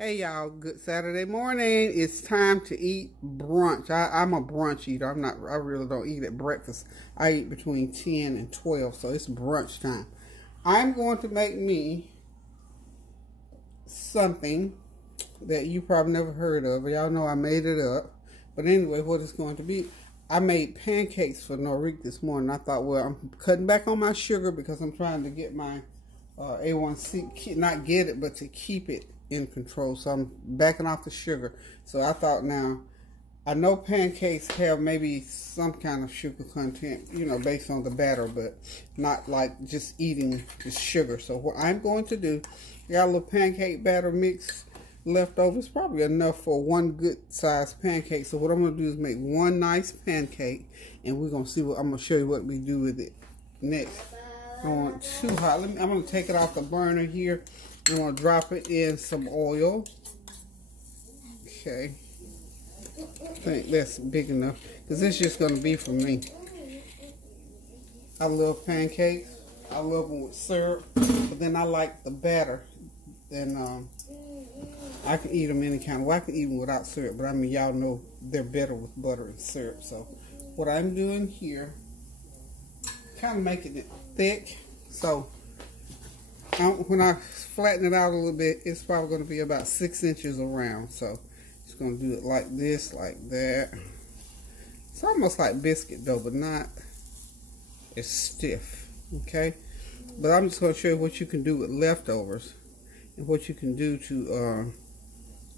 Hey y'all, good Saturday morning. It's time to eat brunch. I'm a brunch eater. I really don't eat at breakfast. I eat between 10 and 12, so it's brunch time. I'm going to make me something that you probably never heard of. Y'all know I made it up. But anyway, what it's going to be, I made pancakes for Norique this morning. I thought, well, I'm cutting back on my sugar because I'm trying to get my A1C, not get it, but to keep it in control. So I'm backing off the sugar. So I thought, now I know pancakes have maybe some kind of sugar content, you know, based on the batter, but not like just eating the sugar. So what I'm going to do, I got a little pancake batter mix left over. It's probably enough for one good sized pancake. So what I'm going to do is make one nice pancake, and we're going to see what I'm going to show you what we do with it next. I don't want it too hot. I'm going to take it off the burner here. I'm going to drop it in some oil. Okay. I think that's big enough, because it's just going to be for me. I love pancakes. I love them with syrup, but then I like the batter. And I can eat them any kind of way. I can eat them without syrup, but I mean, y'all know they're better with butter and syrup. So what I'm doing here, kind of making it thick. So when I flatten it out a little bit, it's probably going to be about 6 inches around. So just going to do it like this, like that. It's almost like biscuit dough, but not as stiff. Okay, but I'm just going to show you what you can do with leftovers and what you can do to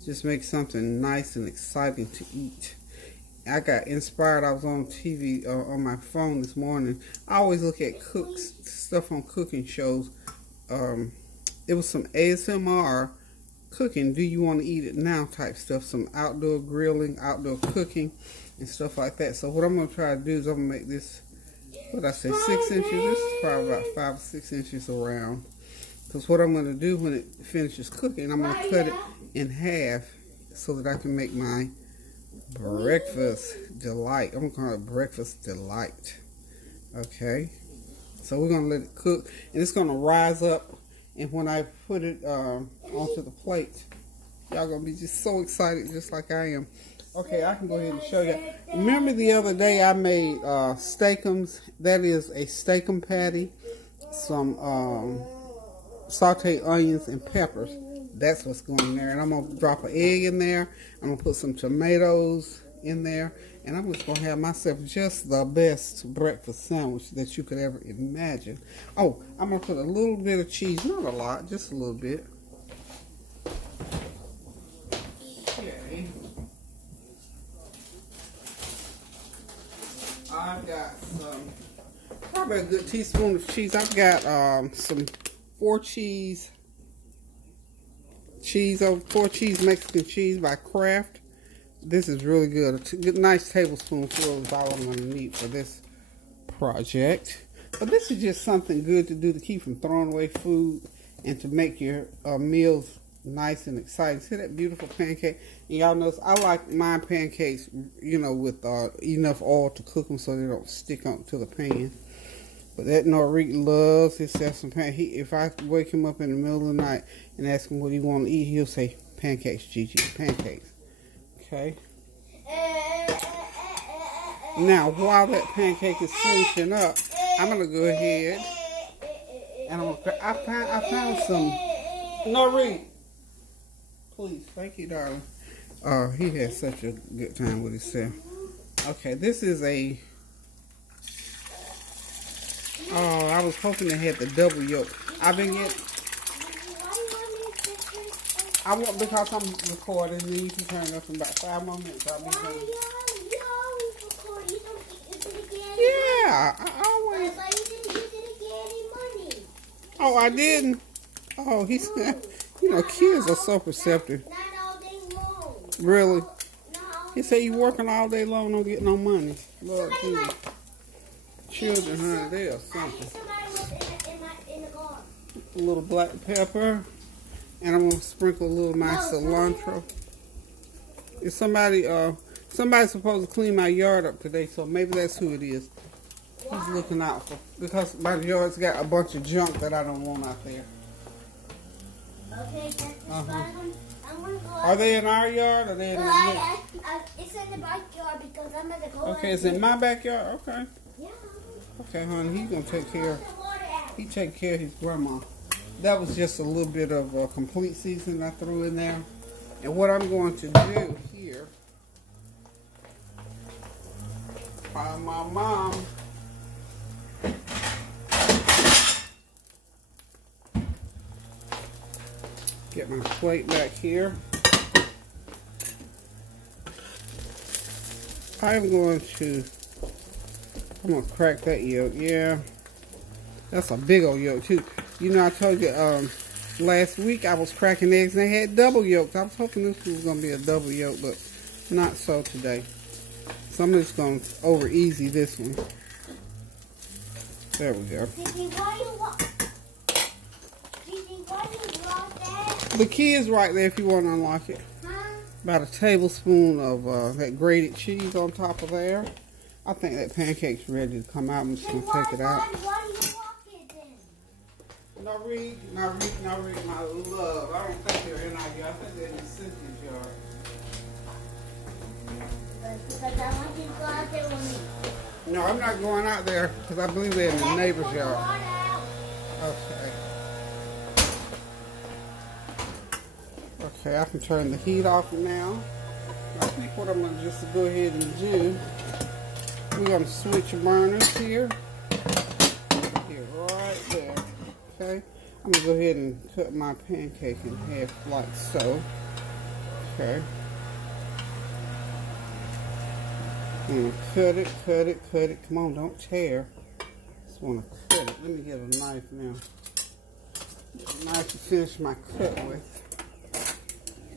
just make something nice and exciting to eat. I got inspired. I was on TV on my phone this morning. I always look at stuff on cooking shows. It was some ASMR cooking, do you want to eat it now type stuff, some outdoor grilling, outdoor cooking and stuff like that. So what I'm going to try to do is I'm going to make this, what I say, 6 inches. This is probably about 5 or 6 inches around, because what I'm going to do when it finishes cooking, I'm going to cut it in half so that I can make my breakfast delight. I'm going to call it breakfast delight. Okay, so we're going to let it cook, and it's going to rise up. And when I put it onto the plate, y'all going to be just so excited, just like I am. Okay, I can go ahead and show you. Remember the other day I made Steakums? That is a Steakum patty, some sauteed onions and peppers. That's what's going in there. And I'm going to drop an egg in there. I'm going to put some tomatoes in there. And I'm just going to have myself just the best breakfast sandwich that you could ever imagine. Oh, I'm going to put a little bit of cheese. Not a lot, just a little bit. Okay. I've got probably a good teaspoon of cheese. I've got some 4 cheese Mexican cheese by Kraft. This is really good. A good, nice tablespoonful is all I'm going to need for this project. But this is just something good to do to keep from throwing away food and to make your meals nice and exciting. See that beautiful pancake? And y'all notice I like my pancakes, you know, with enough oil to cook them so they don't stick onto the pan. But that Norique loves himself some pancakes. If I wake him up in the middle of the night and ask him what he want to eat, he'll say, pancakes, Gigi, pancakes. Okay. Now, while that pancake is finishing up, I'm going to go ahead and I found some Norique. Please, thank you, darling. He had such a good time with himself. Okay, this is a, I was hoping they had the double yolk. I've been getting, I want, because I'm recording, and you can turn it up in about 5 more minutes. I'll be done. Yeah, I always. Oh, I didn't. Oh, he's, you know, kids are so perceptive. Really? He said you working all day long, don't get no money. Lord Jesus. Children, honey, they are something. A little black pepper. And I'm gonna sprinkle a little of my cilantro. Is somebody's supposed to clean my yard up today, so maybe that's who it is. He's looking out for, because my yard's got a bunch of junk that I don't want out there. Okay, that's I'm gonna Are they in our yard or are they in the it's in the backyard because I'm at the corner. Okay, it's in my backyard? Okay. Yeah. Okay, honey, he's going to take care of, he take care of his grandma. That was just a little bit of a complete season I threw in there. And what I'm going to do here, while my mom get my plate back here, I'm going to crack that yolk. Yeah, that's a big old yolk too. You know, I told you last week I was cracking eggs and they had double yolks. I was hoping this was going to be a double yolk, but not so today. So I'm just going to over easy this one. There we go. Why you lock that? The key is right there if you want to unlock it. Huh? About a tablespoon of that grated cheese on top of there. I think that pancake's ready to come out. I'm just going to take it out. Why do you lock it then? No, Reed, my love. I don't think they're in our yard. I think they're in Cynthia's yard. Because I want you to go out there with me. No, I'm not going out there because I believe they're in the neighbor's yard. Okay. Okay, I can turn the heat off now. I think what I'm going to just go ahead and do, we're going to switch burners here. Here, right there. Okay. I'm going to go ahead and cut my pancake in half like so. Okay. I'm going to cut it. Come on, don't tear. Just want to cut it. Let me get a knife now. Get a knife to finish my cut with.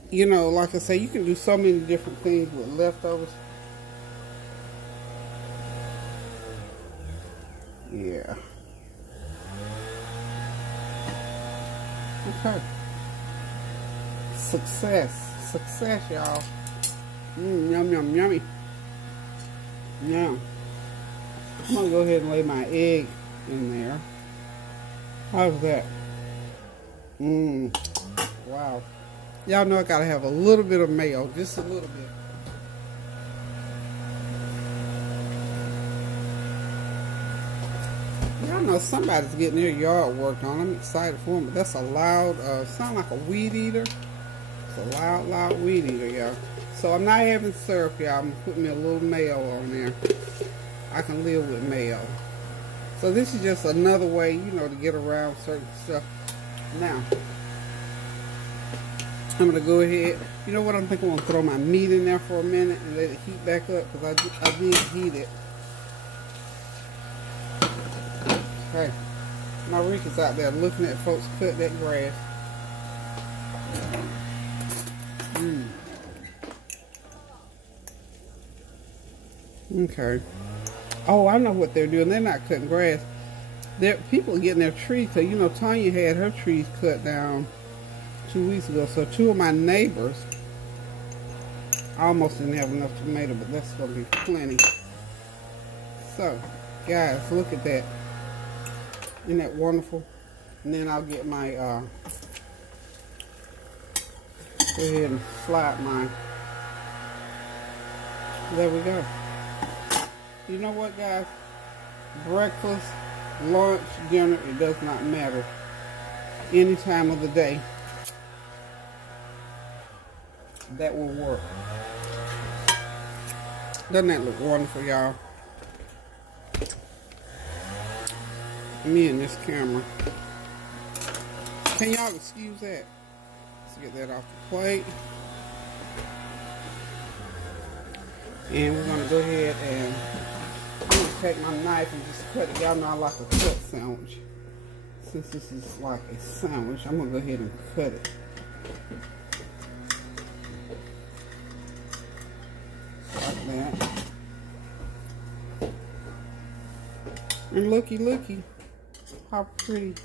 You know, like I say, you can do so many different things with leftovers. Yeah. Okay. Success, y'all. Yum, yum, yummy. Now, I'm going to go ahead and lay my egg in there. How's that? Wow. Y'all know I got to have a little bit of mayo, just a little bit. Y'all know somebody's getting their yard worked on. I'm excited for them, but that's a loud, sound like a weed eater. It's a loud weed eater, y'all. So I'm not having syrup, y'all. I'm putting me a little mayo on there. I can live with mayo. So this is just another way, you know, to get around certain stuff. Now, I'm going to go ahead. You know what? I'm thinking I'm going to throw my meat in there for a minute and let it heat back up because I did heat it. Okay. My Rika's out there looking at folks cut that grass. Okay. Oh, I know what they're doing. They're not cutting grass. People are getting their trees. So, you know, Tanya had her trees cut down 2 weeks ago. So 2 of my neighbors, I almost didn't have enough tomato, but that's going to be plenty. So, guys, look at that. Isn't that wonderful? And then I'll get my, go ahead and slide mine. There we go. You know what, guys? Breakfast, lunch, dinner, it does not matter. Any time of the day, that will work. Doesn't that look wonderful, y'all? Me and this camera. Can y'all excuse that? Let's get that off the plate. And we're going to go ahead and I'm going to take my knife and just cut it. Y'all know I like a cut sandwich. Since this is like a sandwich, I'm going to go ahead and cut it. Like that. And looky. How pretty.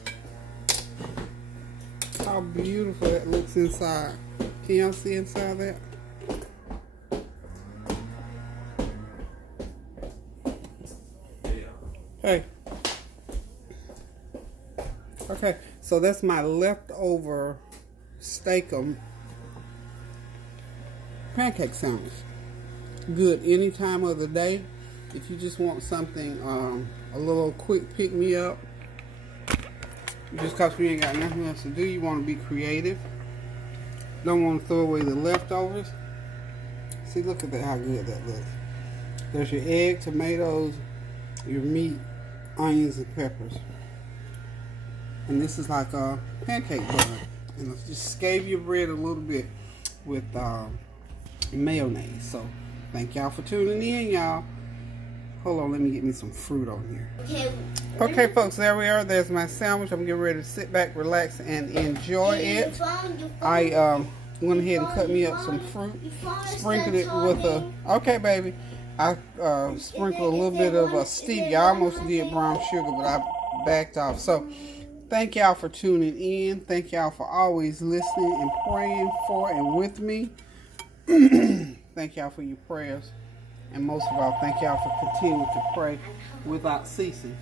How beautiful that looks inside. Can y'all see inside that? Hey. Okay, so that's my leftover Steakum pancake sandwich. Good any time of the day. If you just want something, a little quick pick-me-up, just because we ain't got nothing else to do, you want to be creative. Don't want to throw away the leftovers. See, look at that, how good that looks. There's your egg, tomatoes, your meat, onions, and peppers. And this is like a pancake butter. And let's just scave your bread a little bit with mayonnaise. So, thank y'all for tuning in, y'all. Hold on, let me get me some fruit on here. Okay, folks, there we are. There's my sandwich. I'm getting ready to sit back, relax, and enjoy it. I went ahead and cut me up some fruit. Sprinkled it with a... Okay, baby. I sprinkled a little bit of stevia. I almost did brown sugar, but I backed off. So, thank y'all for tuning in. Thank y'all for always listening and praying for and with me. Thank y'all for your prayers. And most of all, thank y'all for continuing to pray without ceasing.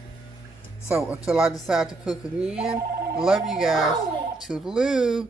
So, until I decide to cook again, love you guys. Toodaloo.